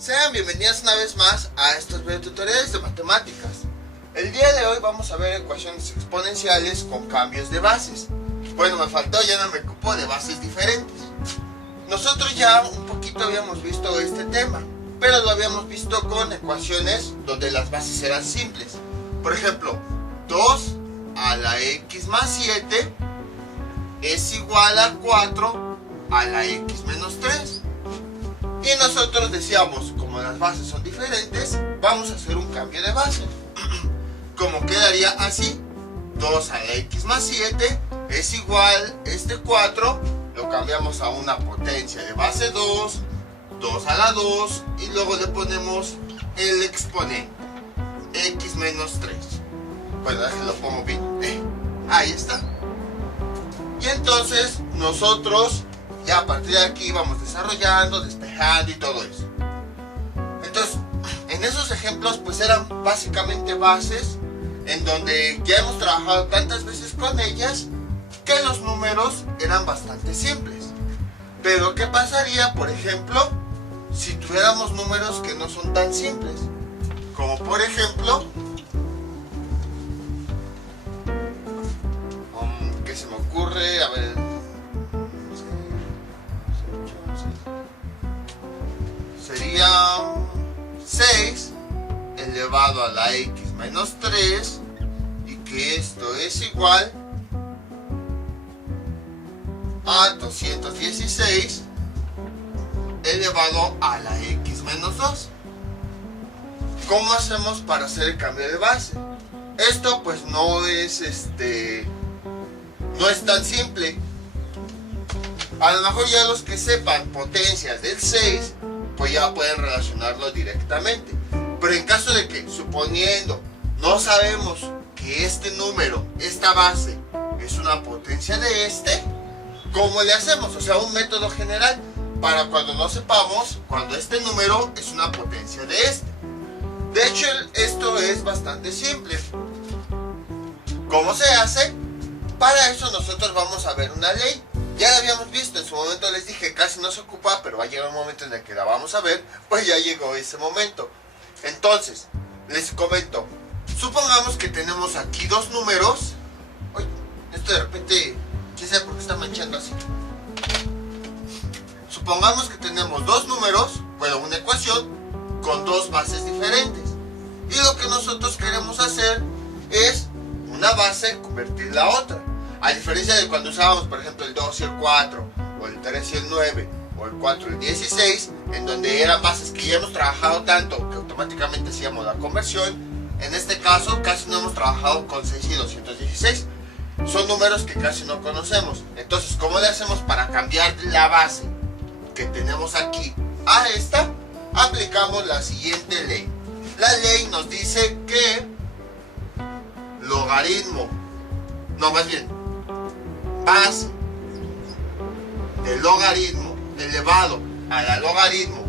Sean bienvenidos una vez más a estos videotutoriales de matemáticas. El día de hoy vamos a ver ecuaciones exponenciales con cambios de bases. Bueno, me faltó, ya no me ocupo de bases diferentes. Nosotros ya un poquito habíamos visto este tema, pero lo habíamos visto con ecuaciones donde las bases eran simples. Por ejemplo, 2 a la x más 7 es igual a 4 a la x menos 3. Y nosotros decíamos, como las bases son diferentes, vamos a hacer un cambio de base. Como quedaría así: 2 a la x más 7 es igual, 4, lo cambiamos a una potencia de base 2, 2 a la 2, y luego le ponemos el exponente, x menos 3. Bueno, déjenlo pongo bien. Ahí está. Y entonces nosotros ya a partir de aquí vamos desarrollando, despejando y todo eso. Entonces, en esos ejemplos pues eran básicamente bases en donde ya hemos trabajado tantas veces con ellas que los números eran bastante simples. Pero ¿qué pasaría, por ejemplo, si tuviéramos números que no son tan simples? Como por ejemplo, ¿qué se me ocurre? A ver, sería 6 elevado a la x menos 3, y que esto es igual a 216 elevado a la x menos 2. ¿Cómo hacemos para hacer el cambio de base? Esto pues no es tan simple. A lo mejor ya los que sepan potencias del 6 pues ya pueden relacionarlo directamente. Pero en caso de que, suponiendo, no sabemos que este número, esta base, es una potencia de ¿cómo le hacemos? O sea, un método general para cuando no sepamos cuando este número es una potencia de De hecho, esto es bastante simple. ¿Cómo se hace? Para eso nosotros vamos a ver una ley. Ya la habíamos visto, en su momento les dije casi no se ocupa, pero va a llegar un momento en el que la vamos a ver. Pues ya llegó ese momento. Entonces, les comento. Supongamos que tenemos aquí dos números. Uy, esto de repente, quién sabe por qué está manchando así. Supongamos que tenemos dos números, bueno, una ecuación con dos bases diferentes. Y lo que nosotros queremos hacer es una base convertirla a otra. A diferencia de cuando usábamos, por ejemplo, el 2 y el 4, o el 3 y el 9, o el 4 y el 16, en donde eran bases que ya hemos trabajado tanto que automáticamente hacíamos la conversión. En este caso, casi no hemos trabajado con 6 y 216. Son números que casi no conocemos. Entonces, ¿cómo le hacemos para cambiar la base que tenemos aquí a esta? Aplicamos la siguiente ley. La ley nos dice que base del logaritmo elevado a la logaritmo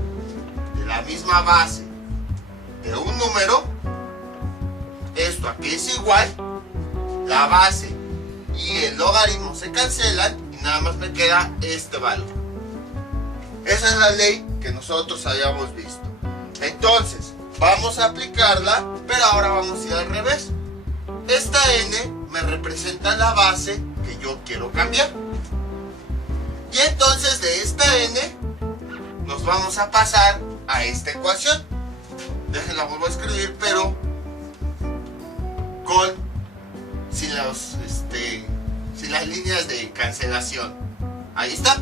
de la misma base de un número, esto aquí es igual, la base y el logaritmo se cancelan y nada más me queda este valor. Esa es la ley que nosotros habíamos visto. Entonces, vamos a aplicarla, pero ahora vamos a ir al revés. Esta n me representa la base que yo quiero cambiar. Y entonces de esta n nos vamos a pasar a esta ecuación. Déjenla vuelvo a escribir, pero sin las líneas de cancelación. Ahí está.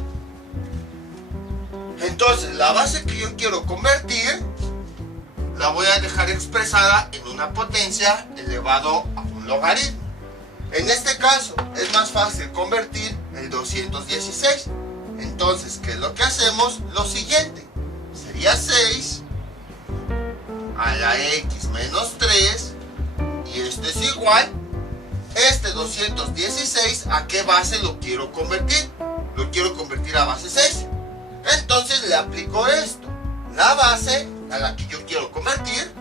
Entonces la base que yo quiero convertir la voy a dejar expresada en una potencia elevado a un logaritmo. En este caso es más fácil convertir el 216. Entonces, ¿qué es lo que hacemos? Lo siguiente. Sería 6 a la x menos 3. Y esto es igual. Este 216, ¿a qué base lo quiero convertir? Lo quiero convertir a base 6. Entonces le aplico esto. La base a la que yo quiero convertir,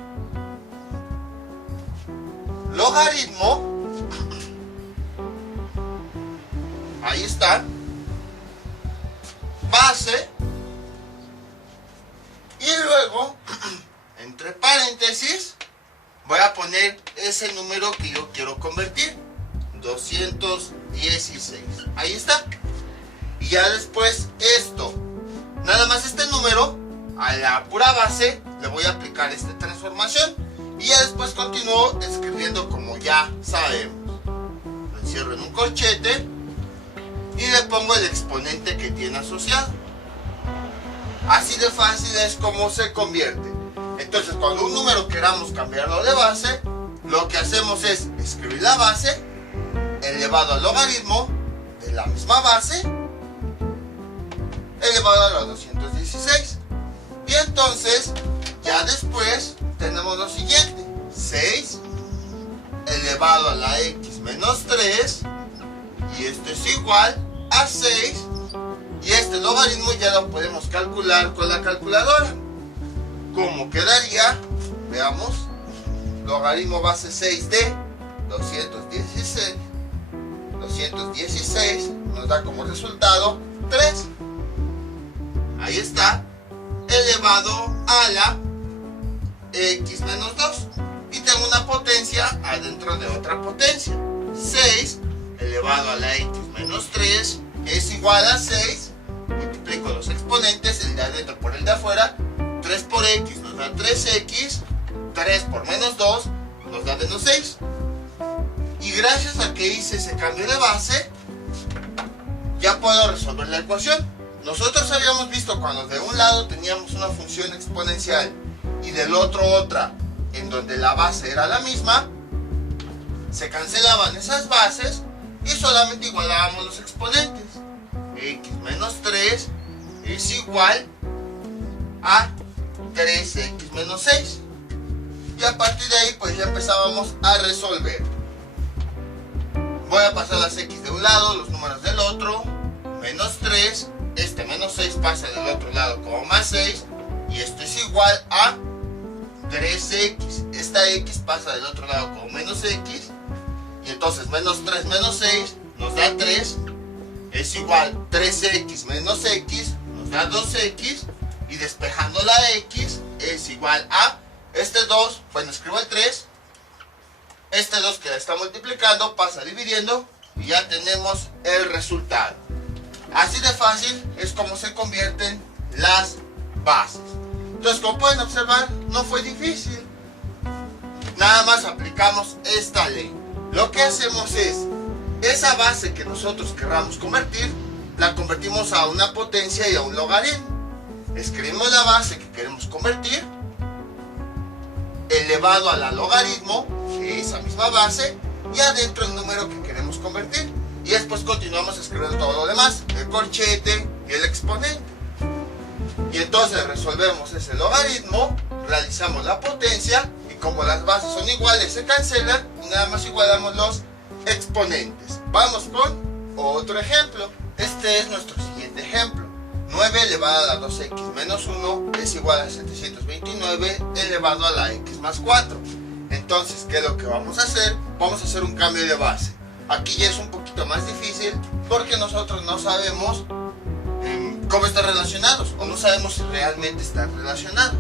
logaritmo, ahí está, base, y luego paréntesis voy a poner ese número que yo quiero convertir, 216. Ahí está. Y ya después esto, nada más este número, a la pura base le voy a aplicar esta transformación. Y ya después continúo escribiendo como ya sabemos. Lo encierro en un corchete y le pongo el exponente que tiene asociado. Así de fácil es como se convierte. Entonces, cuando un número queramos cambiarlo de base, lo que hacemos es escribir la base elevado al logaritmo de la misma base elevado a la 216. Y entonces, ya después tenemos lo siguiente: 6 elevado a la x menos 3, y esto es igual a 6, y este logaritmo ya lo podemos calcular con la calculadora. ¿Cómo quedaría? Veamos. Logaritmo base 6 de 216 nos da como resultado 3. Ahí está, elevado a la x menos 2, y tengo una potencia adentro de otra potencia. 6 elevado a la x menos 3 es igual a 6, multiplico los exponentes, el de adentro por el de afuera. 3 por x nos da 3x, 3 por menos 2 nos da menos 6. Y gracias a que hice ese cambio de base, ya puedo resolver la ecuación. Nosotros habíamos visto cuando de un lado teníamos una función exponencial y del otro otra, en donde la base era la misma, se cancelaban esas bases y solamente igualábamos los exponentes. X menos 3 es igual a 3x menos 6. Y a partir de ahí pues ya empezábamos a resolver. Voy a pasar las x de un lado, los números del otro. Menos 3, este menos 6 pasa del otro lado como más 6, y esto es igual a 3x. Esta x pasa del otro lado como menos x, y entonces menos 3 menos 6 nos da 3, es igual 3x menos x nos da 2x, y despejando la x es igual a este 2, bueno, escribo el 3, este 2 que la está multiplicando pasa dividiendo, y ya tenemos el resultado. Así de fácil es como se convierten las bases. Entonces, como pueden observar, no fue difícil. Nada más aplicamos esta ley. Lo que hacemos es, esa base que nosotros querramos convertir, la convertimos a una potencia y a un logaritmo. Escribimos la base que queremos convertir, elevado a la logaritmo de esa misma base, y adentro el número que queremos convertir. Y después continuamos escribiendo todo lo demás, el corchete y el exponente. Y entonces resolvemos ese logaritmo, realizamos la potencia, y como las bases son iguales se cancelan, y nada más igualamos los exponentes. Vamos con otro ejemplo. Este es nuestro siguiente ejemplo. 9 elevado a la 2x menos 1 es igual a 729 elevado a la x más 4. Entonces, ¿qué es lo que vamos a hacer? Vamos a hacer un cambio de base. Aquí ya es un poquito más difícil porque nosotros no sabemos cómo están relacionados, o no sabemos si realmente están relacionados.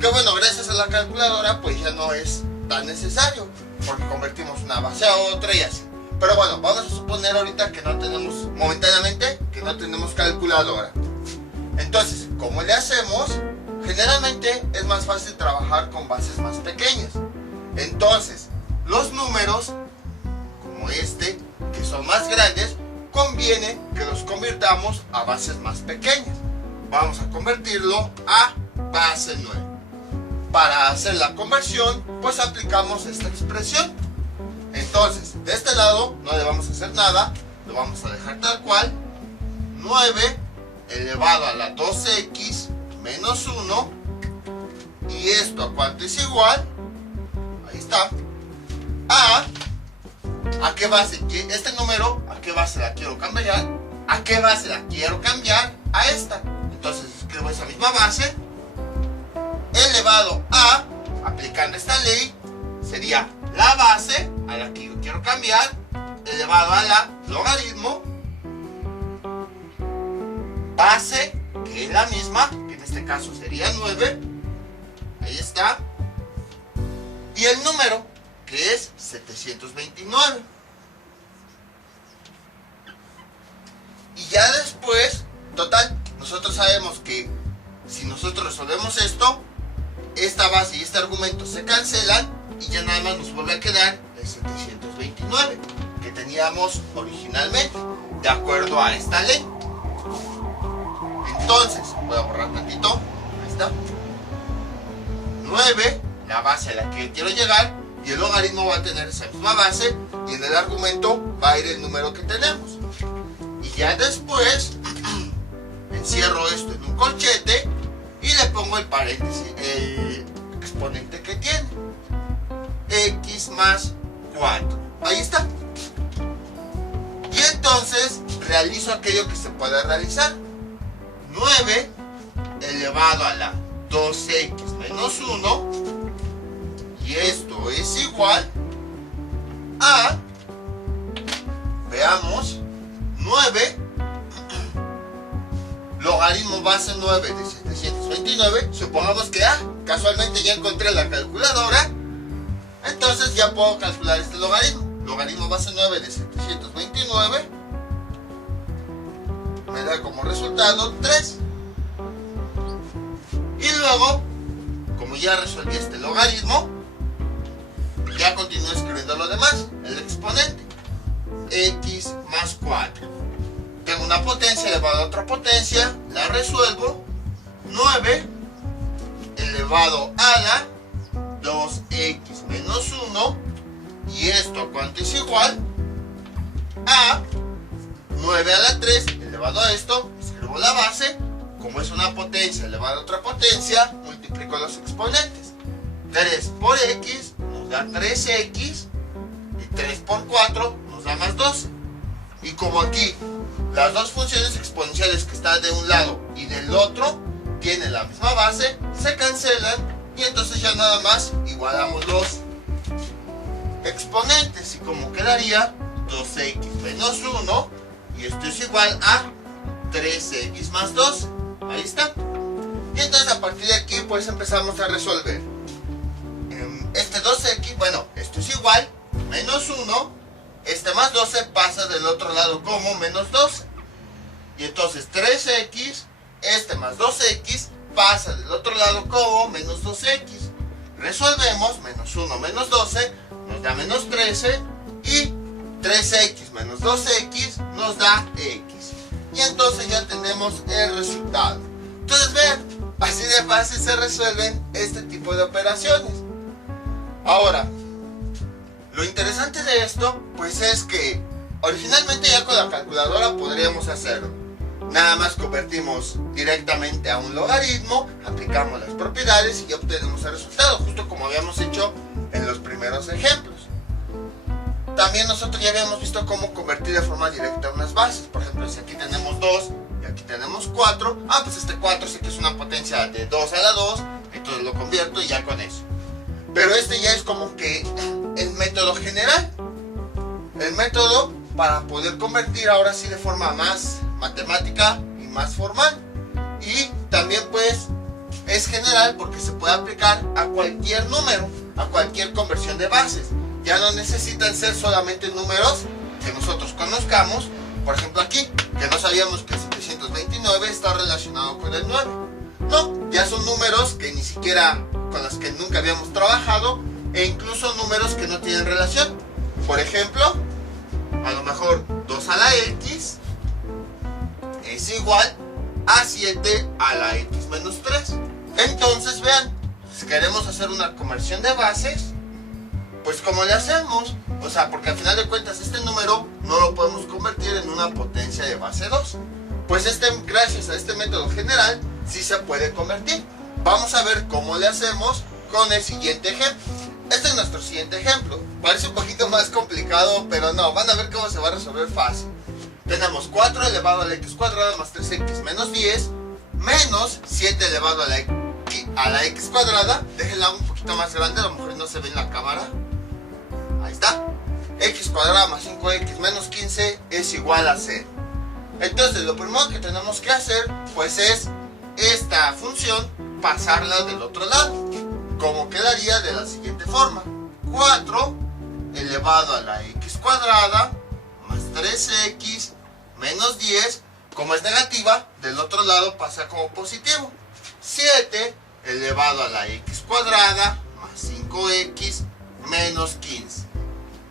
Que bueno, gracias a la calculadora pues ya no es tan necesario, porque convertimos una base a otra y así. Pero bueno, vamos a suponer ahorita que no tenemos, momentáneamente, que no tenemos calculadora. Entonces, ¿cómo le hacemos? Generalmente es más fácil trabajar con bases más pequeñas. Entonces, los números como este, que son más grandes, conviene que los convirtamos a bases más pequeñas. Vamos a convertirlo a base 9. Para hacer la conversión, pues aplicamos esta expresión. Entonces, de este lado no le vamos a hacer nada, lo vamos a dejar tal cual. 9 elevado a la 2x menos 1, y esto a cuánto es igual, ahí está, ¿a qué base? Este número, ¿a qué base la quiero cambiar? ¿A qué base la quiero cambiar? A esta. Entonces escribo esa misma base, elevado a, aplicando esta ley, sería la base a la que yo quiero cambiar, elevado a la logaritmo, base, que es la misma, que en este caso sería 9, ahí está, y el número, que es 729. Y ya después, total, nosotros sabemos que si nosotros resolvemos esto, esta base y este argumento se cancelan y ya nada más nos vuelve a quedar el 729 que teníamos originalmente, de acuerdo a esta ley. Entonces, voy a borrar tantito, ahí está. 9, la base a la que quiero llegar, y el logaritmo va a tener esa misma base, y en el argumento va a ir el número que tenemos. Y ya después, encierro esto en un corchete, y le pongo el paréntesis, el exponente que tiene. X más 4. Ahí está. Y entonces, realizo aquello que se puede realizar. 9 elevado a la 2x menos 1, y esto es igual a, veamos, 9 logaritmo base 9 de 729, supongamos que casualmente ya encontré la calculadora, entonces ya puedo calcular este logaritmo. Logaritmo base 9 de 729 me da como resultado 3. Y luego, como ya resolví este logaritmo, ya continúo escribiendo lo demás, el exponente, x más 4. Tengo una potencia elevada a otra potencia, la resuelvo, 9 elevado a la 2x menos 1, y esto cuánto es igual a 9 a la 3 elevado a esto, escribo la base, como es una potencia elevada a otra potencia, multiplico los exponentes. 3 por x nos da 3x, y 3 por 4 nos da más 12. Y como aquí las dos funciones exponenciales que están de un lado y del otro tienen la misma base, se cancelan, y entonces ya nada más igualamos los exponentes, y como quedaría 2x menos 1, y esto es igual a 3x más 12. Ahí está. Y entonces a partir de aquí pues empezamos a resolver. Este 2x, bueno, esto es igual, menos 1, este más 12 pasa del otro lado como menos 12. Y entonces 3x, este más 2x pasa del otro lado como menos 2x. Resolvemos, menos 1 menos 12 nos da menos 13, y 3x menos 2x nos da x. Y entonces ya tenemos el resultado. Entonces vean, así de fácil se resuelven este tipo de operaciones. Ahora, lo interesante de esto pues es que originalmente ya con la calculadora podríamos hacerlo. Nada más convertimos directamente a un logaritmo, aplicamos las propiedades y obtenemos el resultado, justo como habíamos hecho en los primeros ejemplos. También nosotros ya habíamos visto cómo convertir de forma directa unas bases. Por ejemplo, si aquí tenemos 2 y aquí tenemos 4, pues este 4 sé que es una potencia de 2 a la 2, entonces lo convierto y ya con eso. Pero este ya es como que el método general, el método para poder convertir ahora sí de forma más matemática y más formal. Y también pues es general porque se puede aplicar a cualquier número, a cualquier conversión de bases. Ya no necesitan ser solamente números que nosotros conozcamos. Por ejemplo aquí, que no sabíamos que el 729 está relacionado con el 9. No, ya son números que ni siquiera, con los que nunca habíamos trabajado, e incluso números que no tienen relación. Por ejemplo, a lo mejor 2 a la x es igual a 7 a la x menos 3. Entonces vean, si queremos hacer una conversión de bases, pues ¿cómo le hacemos? O sea, porque al final de cuentas este número no lo podemos convertir en una potencia de base 2. Pues gracias a este método general sí se puede convertir. Vamos a ver cómo le hacemos con el siguiente ejemplo. Este es nuestro siguiente ejemplo. Parece un poquito más complicado, pero no, van a ver cómo se va a resolver fácil. Tenemos 4 elevado a la x cuadrada más 3x menos 10 menos 7 elevado a la x cuadrada. Déjenla un poquito más grande, a lo mejor no se ve en la cámara. Ahí está. X cuadrada más 5x menos 15 es igual a 0. Entonces lo primero que tenemos que hacer pues es esta función pasarla del otro lado. como quedaría de la siguiente forma: 4 elevado a la x cuadrada más 3x menos 10, como es negativa, del otro lado pasa como positivo. 7 elevado a la x cuadrada más 5x menos 15.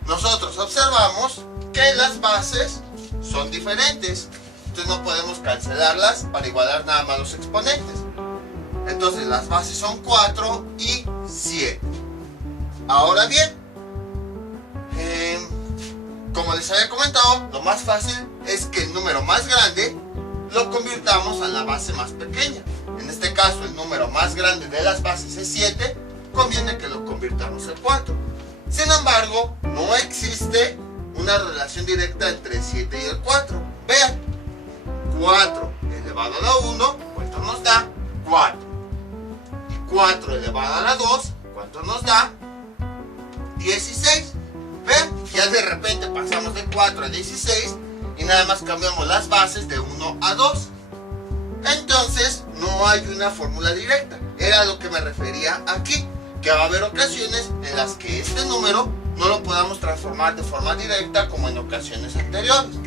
Nosotros observamos que las bases son diferentes, entonces no podemos cancelarlas para igualar nada más los exponentes. Entonces las bases son 4 y 7. Ahora bien, como les había comentado, lo más fácil es que el número más grande lo convirtamos a la base más pequeña. En este caso, el número más grande de las bases es 7, conviene que lo convirtamos a 4. Sin embargo, no existe una relación directa entre el 7 y el 4. Vean, 4 elevado a la 1, ¿cuánto nos da? 4. Y 4 elevado a la 2, ¿cuánto nos da? 16. Vean, ya de repente pasamos de 4 a 16 y nada más cambiamos las bases de 1 a 2. Entonces, no hay una fórmula directa. Era a lo que me refería aquí, que va a haber ocasiones en las que este número no lo podamos transformar de forma directa como en ocasiones anteriores.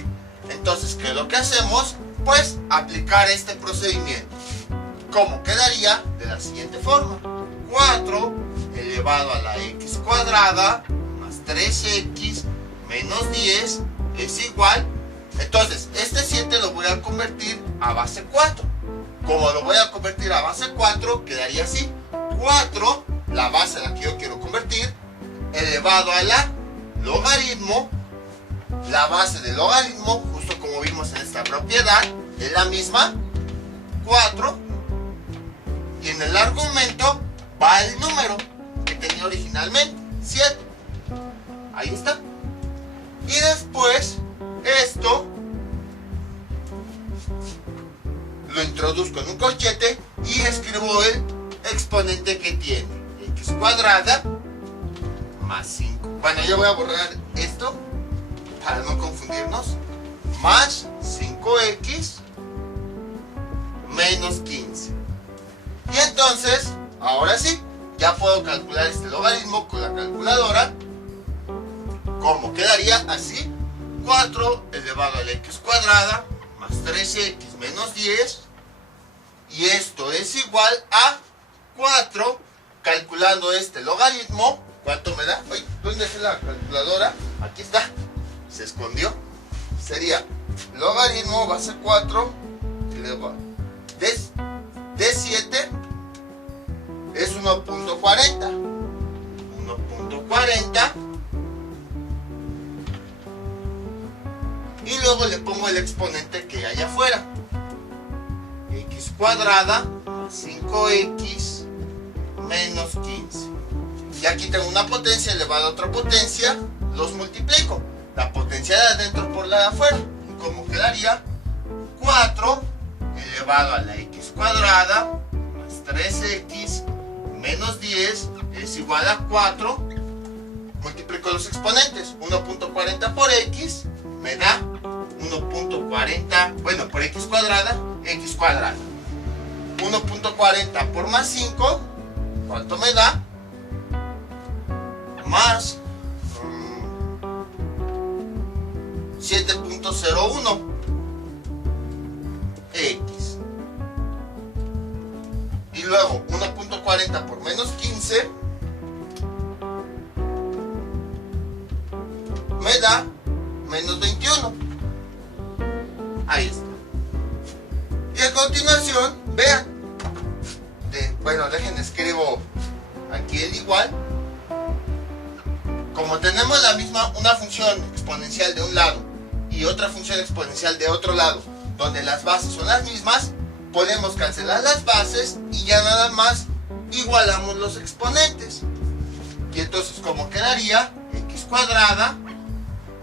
Entonces, ¿qué es lo que hacemos? Pues aplicar este procedimiento. ¿Cómo quedaría? De la siguiente forma: 4 elevado a la x cuadrada más 3x menos 10 es igual. Entonces, este 7 lo voy a convertir a base 4. Como lo voy a convertir a base 4, quedaría así: 4, la base a la que yo quiero convertir, elevado a la logaritmo. La base del logaritmo, justo como vimos en esta propiedad, es la misma, 4. Y en el argumento va el número que tenía originalmente, 7. Ahí está. Y después, esto lo introduzco en un corchete y escribo el exponente que tiene: x cuadrada más 5. Bueno, yo voy a borrar esto para no confundirnos. Más 5x menos 15. Y entonces, ahora sí, ya puedo calcular este logaritmo con la calculadora. ¿Cómo quedaría? Así: 4 elevado a la x cuadrada más 3x menos 10. Y esto es igual a 4, calculando este logaritmo. ¿Cuánto me da? Oye, ¿dónde está la calculadora? Aquí está. Se escondió. Sería logaritmo base 4 elevado de 7 es 1.40. 1.40. Y luego le pongo el exponente que hay afuera: x cuadrada más 5x menos 15. Y aquí tengo una potencia elevada a otra potencia, los multiplico, la potencia de adentro por la de afuera. ¿Y cómo quedaría? 4 elevado a la x cuadrada más 3x menos 10 es igual a 4. Multiplico los exponentes: 1.40 por x me da 1.40, bueno, por x cuadrada, x cuadrada. 1.40 por más 5, ¿cuánto me da? Más 7.01 x. Y luego 1.40 por menos 15 me da menos 21. Ahí está. Y a continuación, vean, bueno, dejen escribo aquí el igual. Como tenemos la misma, una función exponencial de un lado y otra función exponencial de otro lado, donde las bases son las mismas, podemos cancelar las bases y ya nada más igualamos los exponentes. Y entonces, ¿cómo quedaría? X cuadrada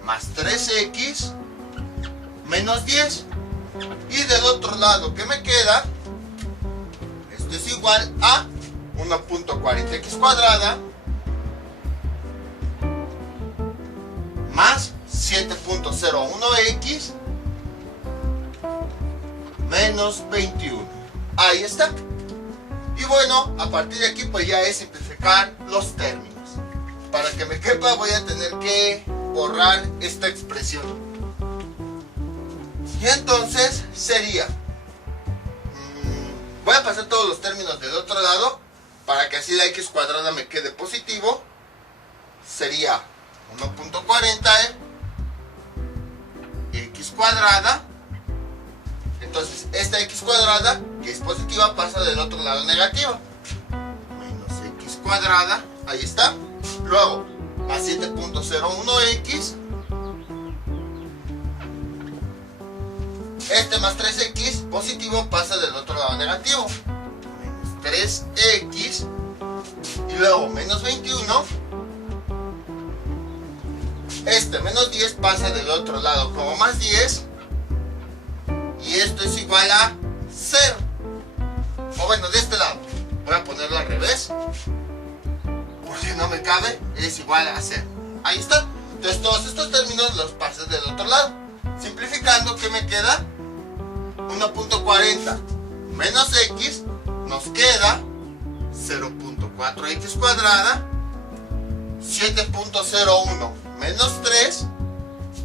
más 3x menos 10. Y del otro lado que me queda, esto es igual a 1.40x cuadrada más 7.01x menos 21. Ahí está. Y bueno, a partir de aquí pues ya es simplificar checar los términos. Para que me quepa voy a tener que borrar esta expresión. Y entonces sería, voy a pasar todos los términos del otro lado para que así la x cuadrada me quede positivo. Sería 1.40 x cuadrada. Entonces esta x cuadrada, que es positiva, pasa del otro lado negativa. Menos x cuadrada, ahí está. Luego, más 7.01x. Este más 3x positivo pasa del otro lado negativo. Menos 3x. Y luego, menos 21. Este menos 10 pasa del otro lado como más 10. Y esto es igual a 0. O bueno, de este lado. Voy a ponerlo al revés. Porque no me cabe. Es igual a 0. Ahí está. Entonces todos estos términos los pasé del otro lado. Simplificando, ¿qué me queda? 1.40 menos x. Nos queda 0.4x cuadrada. 7.01 menos 3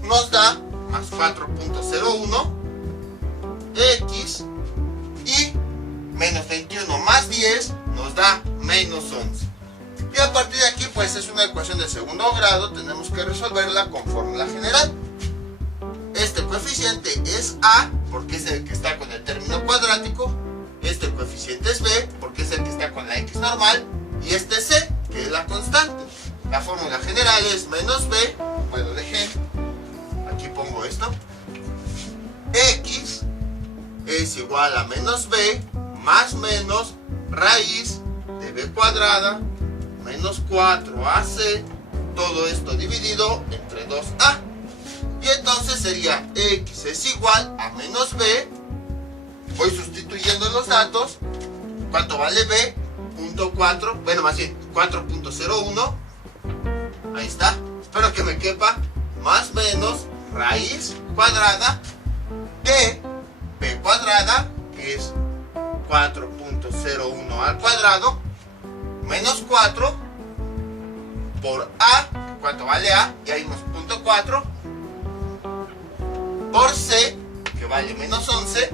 nos da más 4.01 x, y menos 21 más 10 nos da menos 11. Y a partir de aquí, pues es una ecuación de segundo grado, tenemos que resolverla con fórmula general. Este coeficiente es a, porque es el que está con el término cuadrático. Este coeficiente es b, porque es el que está con la x normal. Y este es c, que es la constante. La fórmula general es menos b, bueno, dejé, aquí pongo esto, x es igual a menos b más menos raíz de b cuadrada menos 4ac, todo esto dividido entre 2a. Y entonces sería x es igual a menos b, voy sustituyendo los datos, ¿cuánto vale b? 0.4, bueno, más bien 4.01. Ahí está, espero que me quepa, más menos raíz cuadrada de b cuadrada, que es 4.01 al cuadrado, menos 4 por a, ¿cuánto vale a? Ya vimos 0.4, por c, que vale menos 11.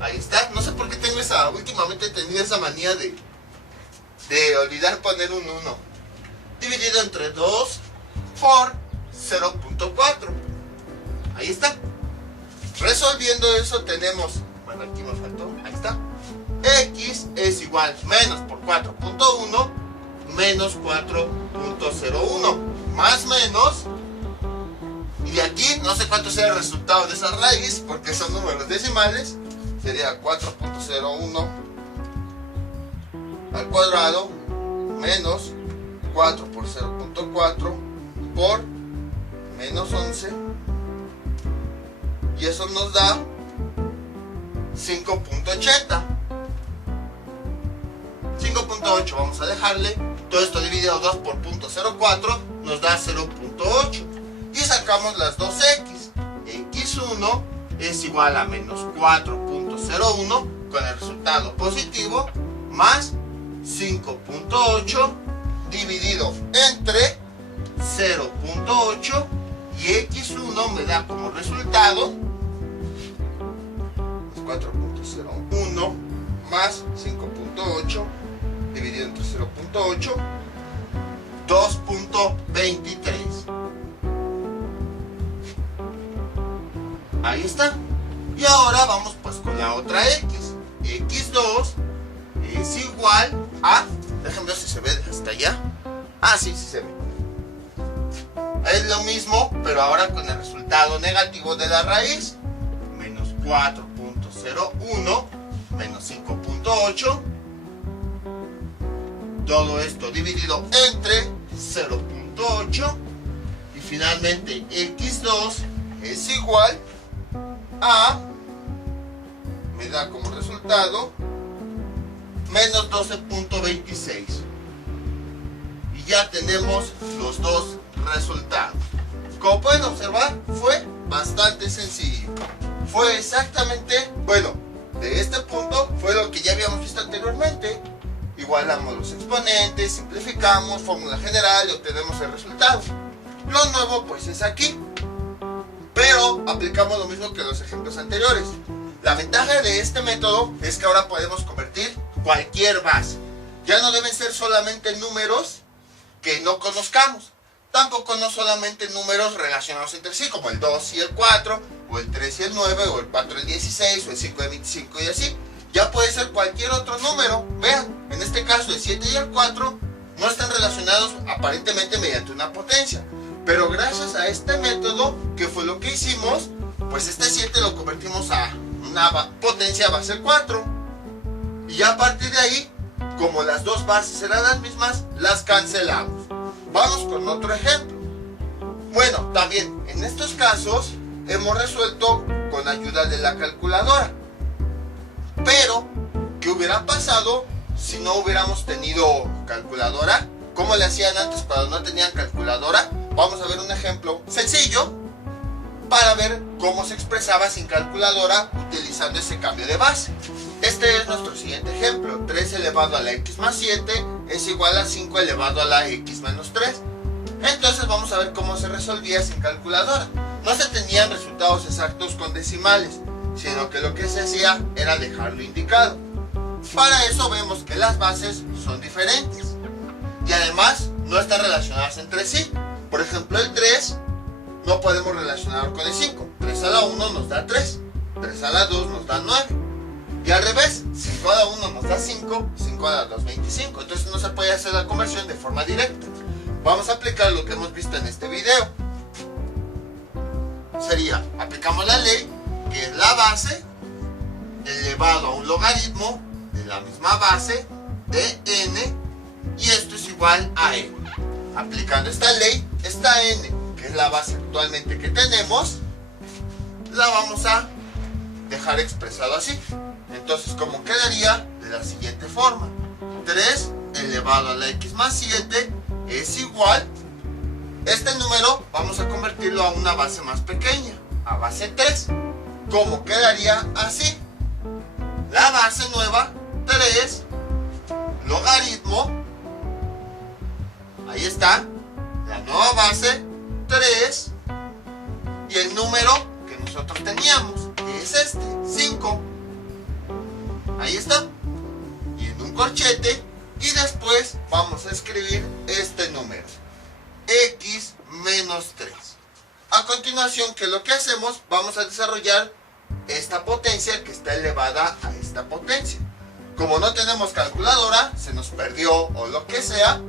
Ahí está, no sé por qué tengo últimamente he tenido esa manía de olvidar poner un 1. Dividido entre 2 por 0.4. Ahí está. Resolviendo eso tenemos, bueno, aquí me faltó, ahí está. X es igual menos por 4.1 menos 4.01 más menos. Y de aquí no sé cuánto sea el resultado de esa raíz porque son números decimales. Sería 4.01 al cuadrado menos 4 por 0.4 por menos 11, y eso nos da 5.80. 5.8 vamos a dejarle, todo esto dividido 2 por 0.04 nos da 0.8, y sacamos las dos x. x1 es igual a menos 4.01 con el resultado positivo, más 5.8 dividido entre 0.8, y x1 me da como resultado 4.01 más 5.8 dividido entre 0.8, 2.23. Ahí está. Y ahora vamos pues con la otra x. x2 es igual a, déjenme ver si se ve hasta allá. Ah, sí, sí se ve. Es lo mismo, pero ahora con el resultado negativo de la raíz. Menos 4.01 menos 5.8. Todo esto dividido entre 0.8. Y finalmente x2 es igual a, me da como resultado menos 12.26. Y ya tenemos los dos resultados. Como pueden observar, fue bastante sencillo. Fue exactamente, bueno, de este punto fue lo que ya habíamos visto anteriormente. Igualamos los exponentes, simplificamos, fórmula general y obtenemos el resultado. Lo nuevo pues es aquí, pero aplicamos lo mismo que en los ejemplos anteriores. La ventaja de este método es que ahora podemos convertir cualquier base. Ya no deben ser solamente números que no conozcamos. Tampoco no solamente números relacionados entre sí, como el 2 y el 4, o el 3 y el 9, o el 4 y el 16, o el 5 y el 25 y así. Ya puede ser cualquier otro número. Vean, en este caso el 7 y el 4 no están relacionados aparentemente mediante una potencia. Pero gracias a este método, que fue lo que hicimos, pues este 7 lo convertimos a una potencia base 4. Y ya a partir de ahí, como las dos bases eran las mismas, las cancelamos. Vamos con otro ejemplo. Bueno, también en estos casos hemos resuelto con ayuda de la calculadora. Pero, ¿qué hubiera pasado si no hubiéramos tenido calculadora? ¿Cómo le hacían antes cuando no tenían calculadora? Vamos a ver un ejemplo sencillo para ver cómo se expresaba sin calculadora utilizando ese cambio de base. Este es nuestro siguiente ejemplo. 3 elevado a la x más 7 es igual a 5 elevado a la x menos 3. Entonces vamos a ver cómo se resolvía sin calculadora. No se tenían resultados exactos con decimales, sino que lo que se hacía era dejarlo indicado. Para eso vemos que las bases son diferentes y además no están relacionadas entre sí. Por ejemplo, el 3 no podemos relacionarlo con el 5. 3 a la 1 nos da 3, 3 a la 2 nos da 9. Y al revés, 5 a la 1 nos da 5, 5 a la 2 25. Entonces no se puede hacer la conversión de forma directa. Vamos a aplicar lo que hemos visto en este video. Sería, aplicamos la ley, que es la base elevado a un logaritmo de la misma base de n, y esto es igual a n. Aplicando esta ley, esta n, que es la base actualmente que tenemos, la vamos a dejar expresado así. Entonces, ¿cómo quedaría? De la siguiente forma: 3 elevado a la x más 7 es igual, este número vamos a convertirlo a una base más pequeña, a base 3. ¿Cómo quedaría? Así. La base nueva, 3, logaritmo, ahí está, la nueva base, 3, y el número que nosotros teníamos, que es este, 5. Ahí está. Y en un corchete, y después vamos a escribir este número, x menos 3. A continuación, ¿qué es lo que hacemos? Vamos a desarrollar esta potencia que está elevada a esta potencia. Como no tenemos calculadora, se nos perdió o lo que sea,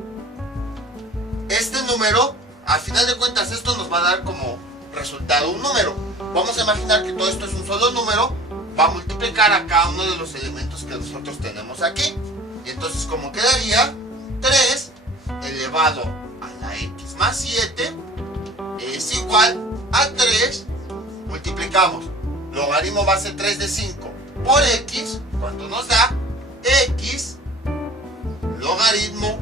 este número, al final de cuentas, esto nos va a dar como resultado un número. Vamos a imaginar que todo esto es un solo número, va a multiplicar a cada uno de los elementos que nosotros tenemos aquí. Y entonces, ¿cómo quedaría? 3 elevado a la x más 7 es igual a 3, multiplicamos logaritmo base 3 de 5 por x, ¿cuánto nos da? X logaritmo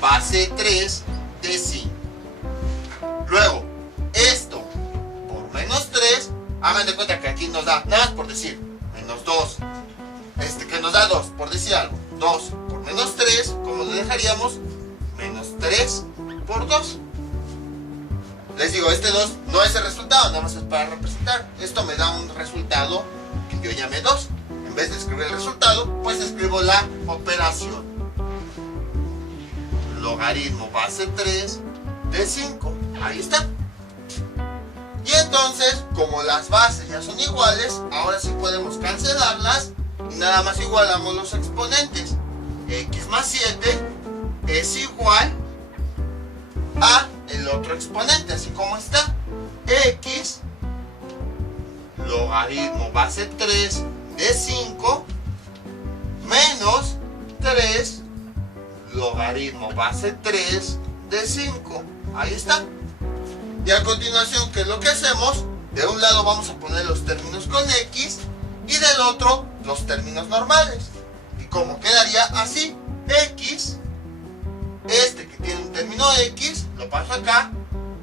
base 3 de 5. Luego, esto por menos 3, hagan de cuenta que aquí nos da, nada más por decir, menos 2, que nos da 2, por decir algo, 2 por menos 3, ¿cómo lo dejaríamos? Menos 3 por 2. Les digo, este 2 no es el resultado, nada más es para representar. Esto me da un resultado que yo llamé 2. En vez de escribir el resultado, pues escribo la operación. Logaritmo base 3 de 5. Ahí está. Y entonces, como las bases ya son iguales, ahora sí podemos cancelarlas y nada más igualamos los exponentes. X más 7 es igual a el otro exponente, así como está. X logaritmo base 3 de 5 menos 3 logaritmo base 3 de 5. Ahí está. Y a continuación, ¿qué es lo que hacemos? De un lado vamos a poner los términos con x y del otro los términos normales. ¿Y cómo quedaría? Así. X, este que tiene un término x, lo paso acá,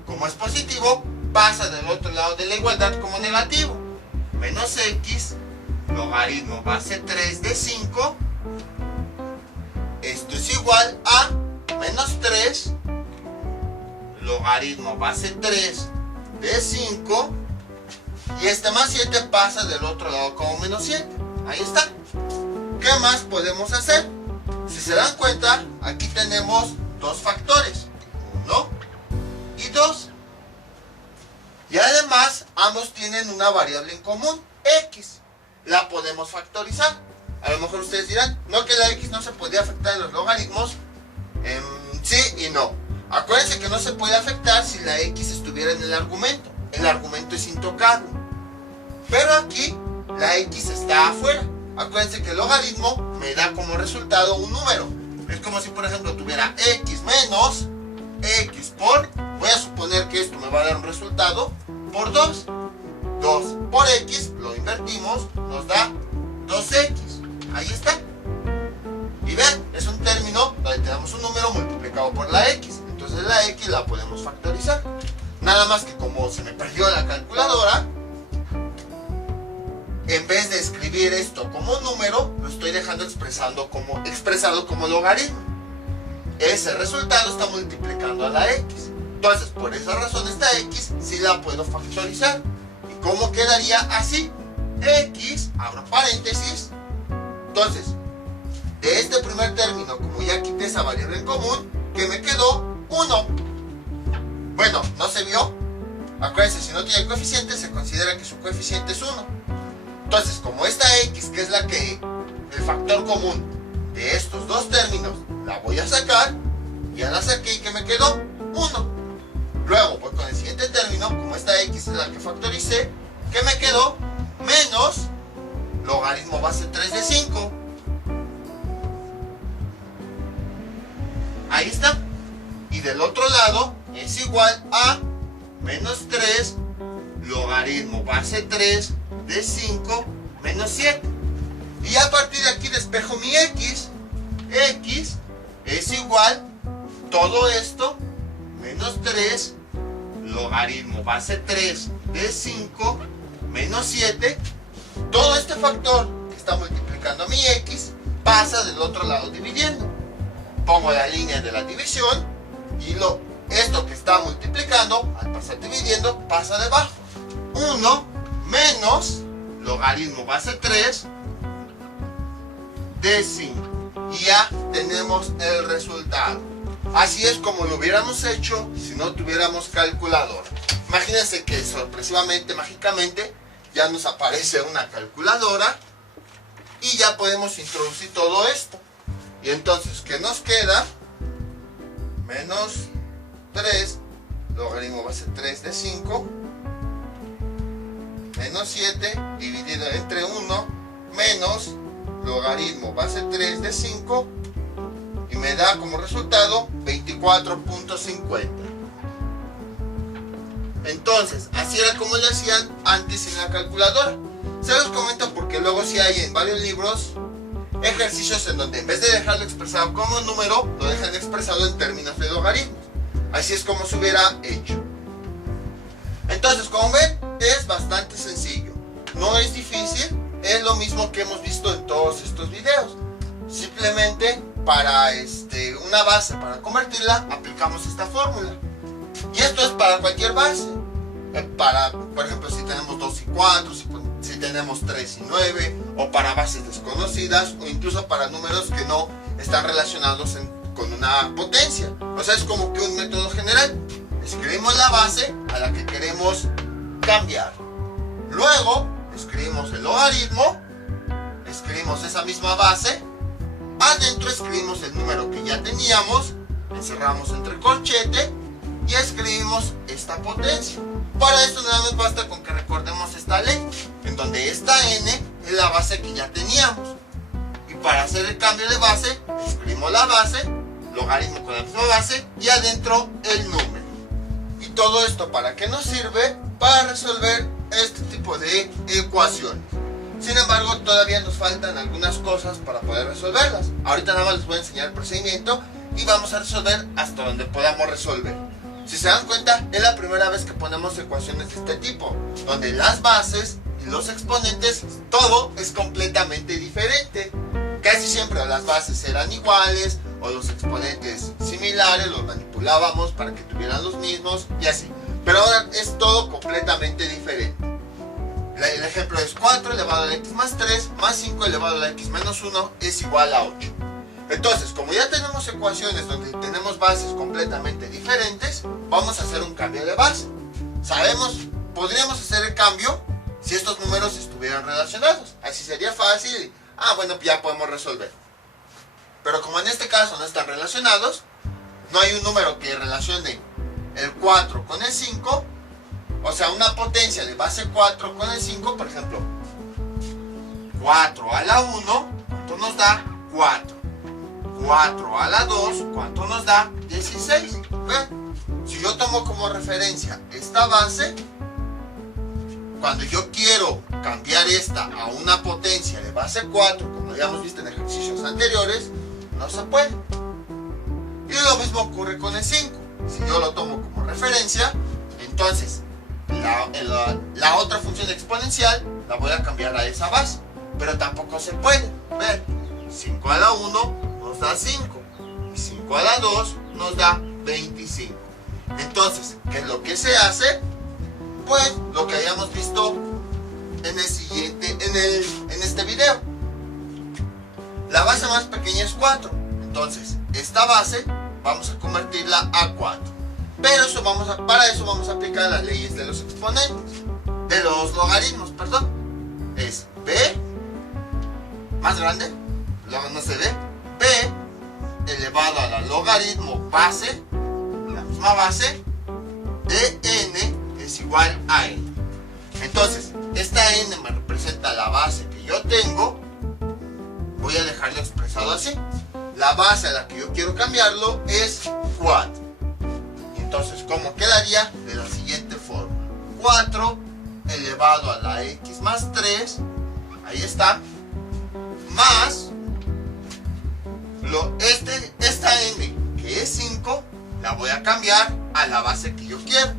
como es positivo, pasa del otro lado de la igualdad como negativo. Menos x logaritmo base 3 de 5. Esto es igual a menos 3 logaritmo base 3 de 5. Y este más 7 pasa del otro lado como menos 7. Ahí está. ¿Qué más podemos hacer? Si se dan cuenta, aquí tenemos dos factores. 1 y 2. Y además, ambos tienen una variable en común, x. La podemos factorizar. A lo mejor ustedes dirán, no, que la x no se podía afectar en los logaritmos. Sí y no. Acuérdense que no se puede afectar si la x estuviera en el argumento. El argumento es intocable. Pero aquí, la x está afuera. Acuérdense que el logaritmo me da como resultado un número. Es como si, por ejemplo, tuviera x menos x por, voy a suponer que esto me va a dar un resultado, por 2. 2 por x, lo invertimos, nos da 2x. Ahí está. Y vean, es un término donde tenemos un número multiplicado por la x. Entonces la x la podemos factorizar. Nada más que como se me perdió la calculadora, en vez de escribir esto como número, lo estoy dejando expresado como logaritmo. Ese resultado está multiplicando a la x. Entonces, por esa razón, esta x sí la puedo factorizar. ¿Y cómo quedaría así? X, abro paréntesis. Entonces, de este primer término, como ya quité esa variable en común, ¿qué me quedó? 1. Bueno, ¿no se vio? Acuérdense, si no tiene coeficiente, se considera que su coeficiente es 1. Entonces, como esta x, que es el factor común de estos dos términos, la voy a sacar, ya la saqué y ¿qué me quedó? 1. Luego voy con el siguiente término, como esta x es la que factoricé, ¿qué me quedó? Menos logaritmo base 3 de 5. Ahí está. Y del otro lado es igual a menos 3 logaritmo base 3 de 5 menos 7. Y a partir de aquí despejo mi x. X es igual todo esto menos 3 logaritmo base 3 de 5 menos 7. Todo este factor que está multiplicando mi x pasa del otro lado dividiendo. Pongo la línea de la división y esto que está multiplicando al pasar dividiendo pasa debajo. 1 menos logaritmo base 3 de 5. Y ya tenemos el resultado. Así es como lo hubiéramos hecho si no tuviéramos calculadora. Imagínense que sorpresivamente, mágicamente, ya nos aparece una calculadora y ya podemos introducir todo esto. Y entonces, ¿qué nos queda? Menos 3 logaritmo base 3 de 5 menos 7 dividido entre 1 menos logaritmo base 3 de 5 y me da como resultado 24.50. Entonces, así era como lo hacían antes sin la calculadora. Se los comento porque luego sí hay en varios libros ejercicios en donde en vez de dejarlo expresado como número, lo dejan expresado en términos de logaritmos. Así es como se hubiera hecho. Entonces, como ven, es bastante sencillo. No es difícil, es lo mismo que hemos visto en todos estos videos. Simplemente para una base, para convertirla, aplicamos esta fórmula. Y esto es para cualquier base. Por ejemplo, si tenemos 2 y 4, si tenemos 3 y 9, o para bases desconocidas, o incluso para números que no están relacionados con una potencia. O sea, es como que un método general. Escribimos la base a la que queremos cambiar. Luego, escribimos el logaritmo, escribimos esa misma base, adentro escribimos el número que ya teníamos, encerramos entre corchete y escribimos esta potencia. Para esto nada más basta con que recordemos esta ley, en donde esta n es la base que ya teníamos. Y para hacer el cambio de base, escribimos la base, logaritmo con la misma base y adentro el número. Y todo esto, ¿para qué nos sirve? Para resolver este tipo de ecuaciones. Sin embargo, todavía nos faltan algunas cosas para poder resolverlas. Ahorita nada más les voy a enseñar el procedimiento y vamos a resolver hasta donde podamos resolver. Si se dan cuenta, es la primera vez que ponemos ecuaciones de este tipo, donde las bases y los exponentes, todo es completamente diferente. Casi siempre las bases eran iguales o los exponentes similares, los manipulábamos para que tuvieran los mismos y así. Pero ahora es todo completamente diferente. El ejemplo es 4 elevado a la x más 3 más 5 elevado a la x menos 1 es igual a 8. Entonces, como ya tenemos ecuaciones donde tenemos bases completamente diferentes, vamos a hacer un cambio de base. Podríamos hacer el cambio si estos números estuvieran relacionados. Así sería fácil. Bueno, ya podemos resolver. Pero como en este caso no están relacionados, no hay un número que relacione el 4 con el 5, o sea, una potencia de base 4 con el 5, por ejemplo, 4 a la 1, ¿cuánto nos da? 4. 4 a la 2, ¿cuánto nos da? 16. ¿Ven? Si yo tomo como referencia esta base, cuando yo quiero cambiar esta a una potencia de base 4, como habíamos visto en ejercicios anteriores, no se puede. Y lo mismo ocurre con el 5. Si yo lo tomo como referencia, entonces la otra función exponencial la voy a cambiar a esa base. Pero tampoco se puede. Ver, 5 a la 1 nos da 5. Y 5 a la 2 nos da 25. Entonces, ¿qué es lo que se hace? Pues lo que habíamos visto en este video. La base más pequeña es 4. Entonces, esta base vamos a convertirla a 4. Pero para eso vamos a aplicar las leyes de los exponentes, de los logaritmos, perdón. Es b más grande, luego no se ve, b elevado a la logaritmo base, la misma base, de n es igual a n. Entonces, esta n me representa la base que yo tengo. Voy a dejarlo expresado así. La base a la que yo quiero cambiarlo es 4. Entonces, ¿cómo quedaría? De la siguiente forma. 4 elevado a la x más 3, ahí está, más esta n que es 5, la voy a cambiar a la base que yo quiero,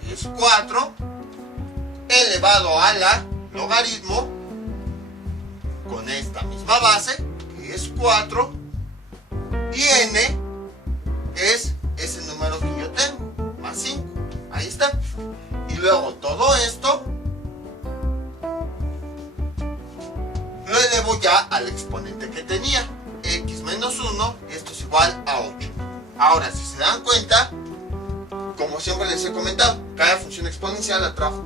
que es 4 elevado a la logaritmo con esta misma base, que es 4, y n es ese número que yo tengo, más 5, ahí está. Y luego todo esto lo elevo ya al exponente que tenía, x menos 1, esto es igual a 8. Ahora, si se dan cuenta, como siempre les he comentado, cada función exponencial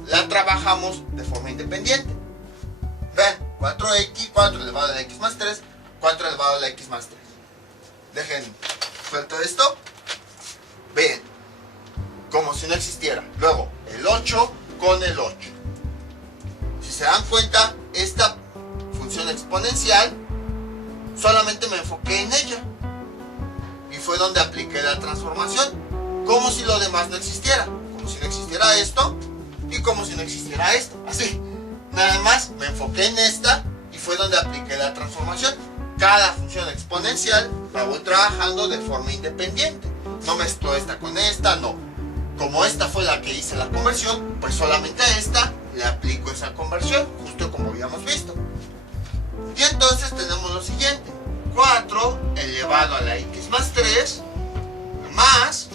la trabajamos de forma independiente. Vean, 4x, 4 elevado a la x más 3, 4 elevado a la x más 3. Dejen suelto esto. Ven, como si no existiera. Luego, el 8 con el 8. Si se dan cuenta, esta función exponencial solamente me enfoqué en ella. Y fue donde apliqué la transformación. Como si lo demás no existiera. Como si no existiera esto y como si no existiera esto. Así. Nada más me enfoqué en esta y fue donde apliqué la transformación. Cada función exponencial la voy trabajando de forma independiente. No mezclo esta con esta, no. Como esta fue la que hice la conversión, pues solamente a esta le aplico esa conversión, justo como habíamos visto. Y entonces tenemos lo siguiente. 4 elevado a la x más 3 más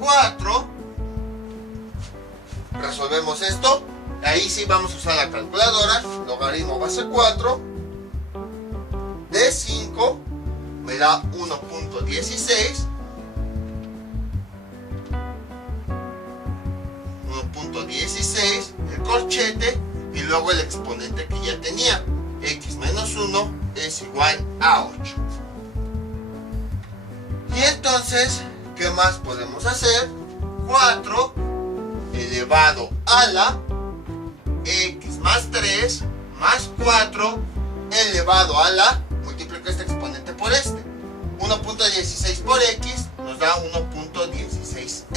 4. Resolvemos esto. Ahí sí vamos a usar la calculadora. Logaritmo base 4 de 5 me da 1.16. 1.16 el corchete y luego el exponente que ya tenía, x menos 1 es igual a 8. Y entonces, ¿qué más podemos hacer? 4 elevado a la x más 3 más 4 elevado a la, multiplico este exponente por este, 1.16 por x nos da 1.16x.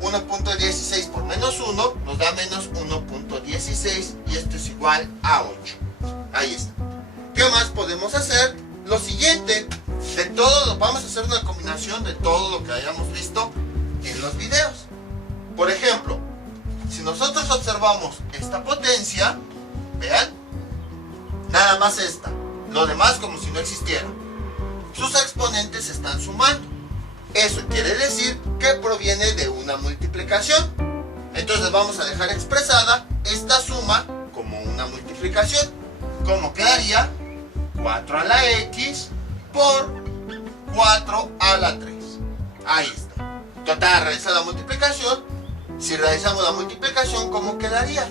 1.16 por menos 1 nos da menos 1.16 y esto es igual a 8. Ahí está. ¿Qué más podemos hacer? Lo siguiente, vamos a hacer una combinación de todo lo que hayamos visto en los videos. Por ejemplo, si nosotros observamos esta potencia, vean, nada más esta, lo demás como si no existiera. Sus exponentes se están sumando. Eso quiere decir que proviene de una multiplicación. Entonces vamos a dejar expresada esta suma como una multiplicación. ¿Cómo quedaría? 4 a la x por 4 a la 3. Ahí está. Total, realiza la multiplicación. Si realizamos la multiplicación, ¿cómo quedaría?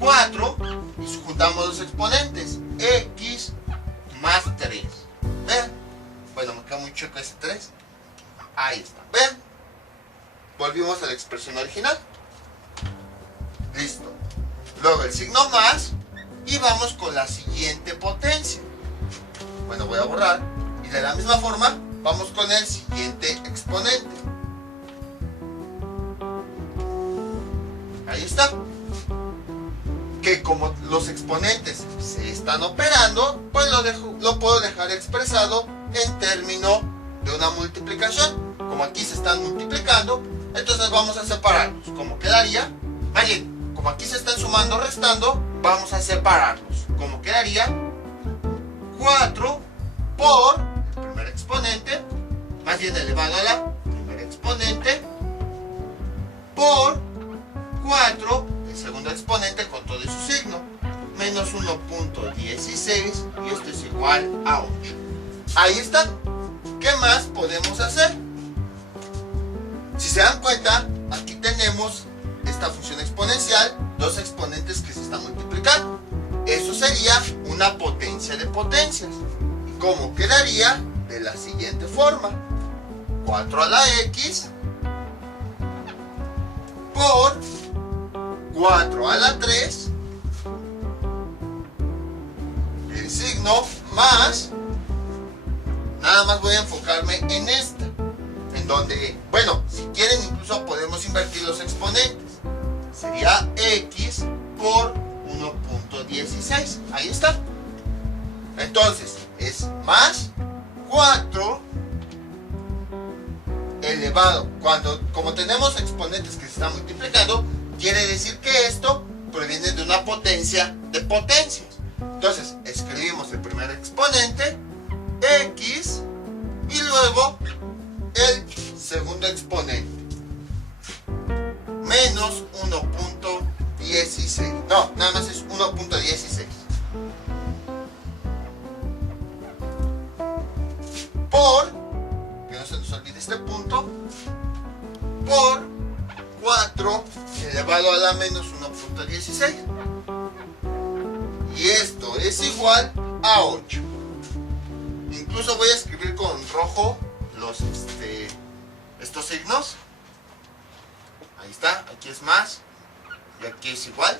4 y juntamos los exponentes. X más 3. Vean. Bueno, me queda muy chueco ese 3. Ahí está. Vean. Volvimos a la expresión original. Listo. Luego el signo más. Y vamos con la siguiente potencia. Bueno, voy a borrar. Y de la misma forma, vamos con el siguiente exponente. Ahí está. Que como los exponentes se están operando, pues lo puedo dejar expresado en términos de una multiplicación. Como aquí se están multiplicando, entonces vamos a separarlos. ¿Cómo quedaría? Más bien, como aquí se están sumando o restando, vamos a separarlos. ¿Cómo quedaría? 4 por el primer exponente, más bien elevado a la primer exponente, por 4, el segundo exponente con todo y su signo, menos 1.16, y esto es igual a 8. Ahí está. ¿Qué más podemos hacer? Si se dan cuenta, aquí tenemos esta función exponencial, dos exponentes que se están multiplicando. Eso sería una potencia de potencias. ¿Y cómo quedaría? De la siguiente forma. 4 a la x por 4 a la 3, el signo más, nada más voy a enfocarme en esta, en donde, bueno, si quieren incluso podemos invertir los exponentes, sería x por 1.16, ahí está. Entonces es más 4 elevado, como tenemos exponentes que se están multiplicando, quiere decir que esto proviene de una potencia de potencias. Entonces escribimos el primer exponente, x, y luego el segundo exponente, menos 1.16. No, nada más es 1.16. Por, que no se nos olvide este punto, por 4 elevado a la menos 1.16. Y esto es igual a 8. Incluso voy a escribir con rojo estos signos. Ahí está, aquí es más y aquí es igual,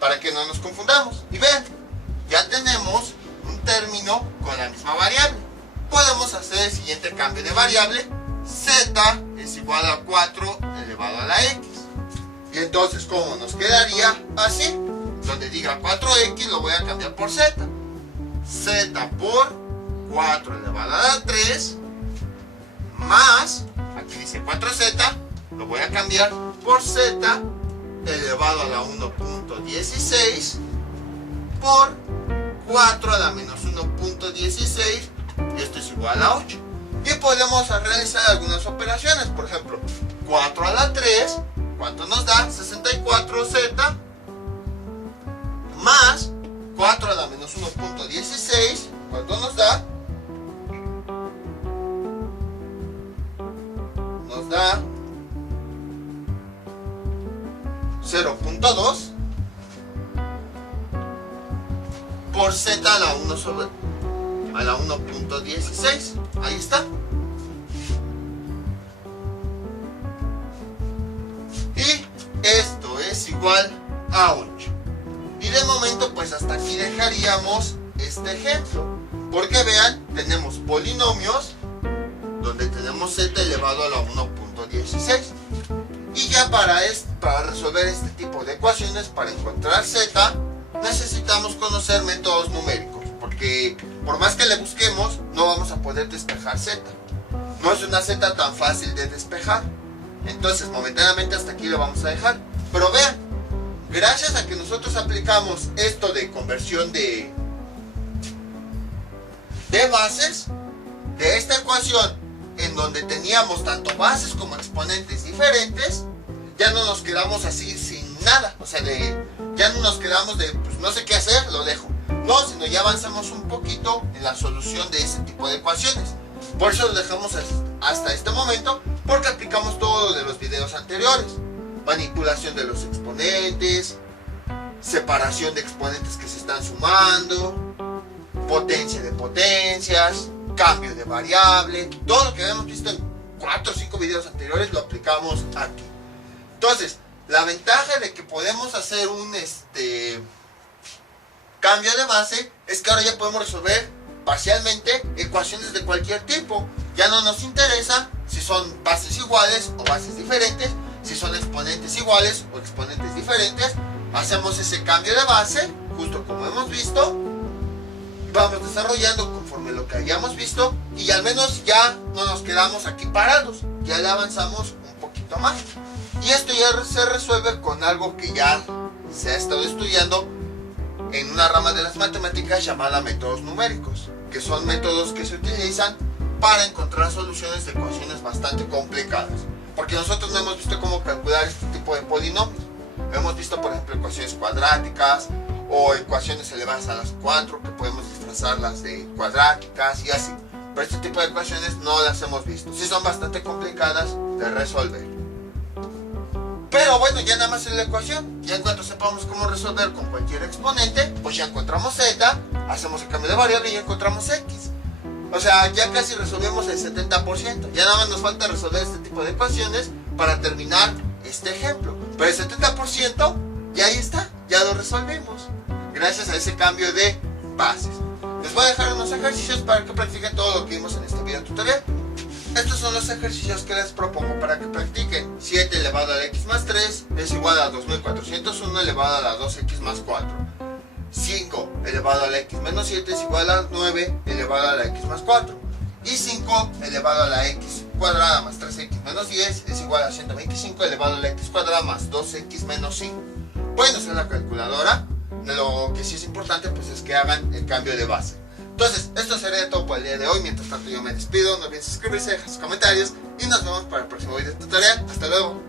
para que no nos confundamos. Y vean, ya tenemos un término con la misma variable. Podemos hacer el siguiente cambio de variable. Z es igual a 4 elevado a la x. Y entonces, ¿cómo nos quedaría? Así. Donde diga 4x lo voy a cambiar por z. Z por 4 elevado a la 3 más, aquí dice 4z, lo voy a cambiar por z elevado a la 1.16 por 4 a la menos 1.16, y esto es igual a 8. Y podemos realizar algunas operaciones. Por ejemplo, 4 a la 3, ¿cuánto nos da? 64z más 4 a la menos 1.16, ¿cuánto nos da? Nos da 0.2 por z a la 1 sobre a la 1.16. Ahí está. Y esto es igual a 8. Y de momento pues hasta aquí dejaríamos este ejemplo. Porque vean, tenemos polinomios donde tenemos z elevado a la 1.16. Y ya para resolver este tipo de ecuaciones, para encontrar z, necesitamos conocer métodos numéricos. Porque por más que le busquemos, no vamos a poder despejar z. No es una z tan fácil de despejar. Entonces momentáneamente hasta aquí lo vamos a dejar. Pero vean, gracias a que nosotros aplicamos esto de conversión de bases, de esta ecuación en donde teníamos tanto bases como exponentes diferentes, ya no nos quedamos así sin nada, o sea, ya no nos quedamos de, pues no sé qué hacer, lo dejo. No, sino ya avanzamos un poquito en la solución de ese tipo de ecuaciones. Por eso lo dejamos hasta este momento, porque aplicamos todo lo de los videos anteriores. Manipulación de los exponentes, separación de exponentes que se están sumando, potencia de potencias, cambio de variable, todo lo que habíamos visto en 4 o 5 videos anteriores lo aplicamos aquí. Entonces, la ventaja de que podemos hacer un cambio de base es que ahora ya podemos resolver parcialmente ecuaciones de cualquier tipo. Ya no nos interesa si son bases iguales o bases diferentes, si son exponentes iguales o exponentes diferentes. Hacemos ese cambio de base, justo como hemos visto, vamos desarrollando conforme lo que hayamos visto, y al menos ya no nos quedamos aquí parados, ya le avanzamos un poquito más. Y esto ya se resuelve con algo que ya se ha estado estudiando en una rama de las matemáticas llamada métodos numéricos, que son métodos que se utilizan para encontrar soluciones de ecuaciones bastante complicadas, porque nosotros no hemos visto cómo calcular este tipo de polinomios. Hemos visto, por ejemplo, ecuaciones cuadráticas o ecuaciones elevadas a las 4, que podemos disfrazarlas de cuadráticas y así, pero este tipo de ecuaciones no las hemos visto. Sí son bastante complicadas de resolver. Pero bueno, ya nada más es la ecuación. Ya en cuanto sepamos cómo resolver con cualquier exponente, pues ya encontramos z, hacemos el cambio de variable y ya encontramos x. O sea, ya casi resolvemos el 70%. Ya nada más nos falta resolver este tipo de ecuaciones para terminar este ejemplo. Pero el 70% ya ahí está, ya lo resolvimos, gracias a ese cambio de bases. Les voy a dejar unos ejercicios para que practiquen todo lo que vimos en este video tutorial. Estos son los ejercicios que les propongo para que practiquen. 7 elevado a la x más 3 es igual a 2401 elevado a la 2x más 4. 5 elevado a la x menos 7 es igual a 9 elevado a la x más 4. Y 5 elevado a la x cuadrada más 3x menos 10 es igual a 125 elevado a la x cuadrada más 2x menos 5. Pueden usar la calculadora. Lo que sí es importante pues es que hagan el cambio de base. Entonces, esto sería todo por el día de hoy. Mientras tanto yo me despido, no olviden suscribirse, dejar sus comentarios y nos vemos para el próximo video tutorial. Hasta luego.